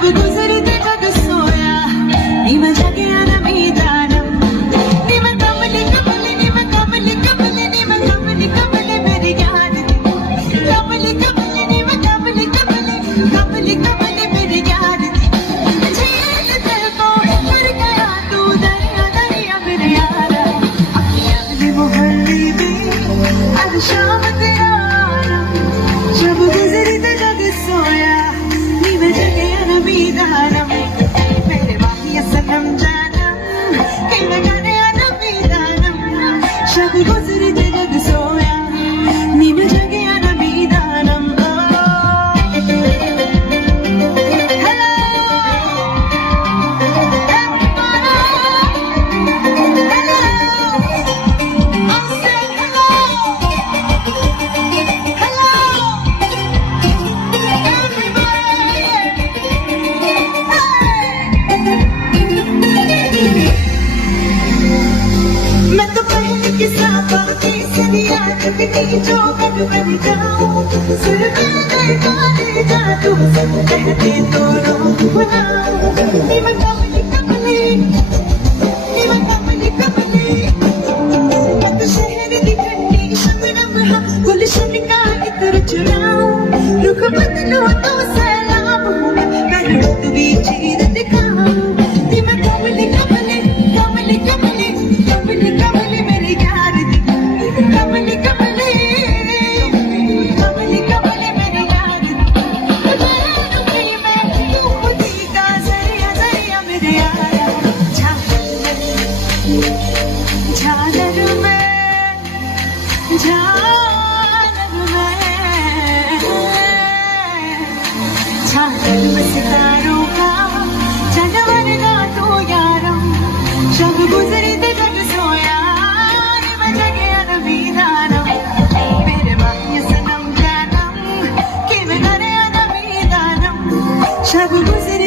शब गुजरते जग सोया नीम जगया न मीदानम नीम कमली कमली नीम कमली कमली नीम कमली कमली मेरी याद कमली कमली नीम कमली कमली कमली कमली मेरी याद झील दिल को भर गया तू दरिया दरिया मेरे यारा अपनी मोहल्ली में आज शाम तेरा शब गुजरते जग सोया नीम जगया न मीदानम मेरे बाकी सनम जानम कि मैं गाने न मीदानम शब गुजरते जग सोया नीम जगया न मीदानम मैं तो पहले किसा बाकी सदिया जगती जो कब बन जाऊं सिर पे गाने जा तू सब कहते तो रो बुलाऊं नीम कमली कमली नीम कमली कमली अब शहर दी ठंडी शबनम हा गुलशन का इत्र चुराऊं रुख बदलो तो सलाम हूँ मैं रुत भी चीर दिखाऊं नीम कमली कमली कमली कमली कमली कमली मेरी यार दी कमली कमली कमली कमली मेरी यार दी मैं तू खुदी का जरिया जरिया मेरे यारा झालर में सितारों का जानवर का तो यारम शब गुजरी ते जग सोया नीम जगया न मीदानम मेरे बाकी सनम जानम कि मैं गाने न मीदानम शब गुजरी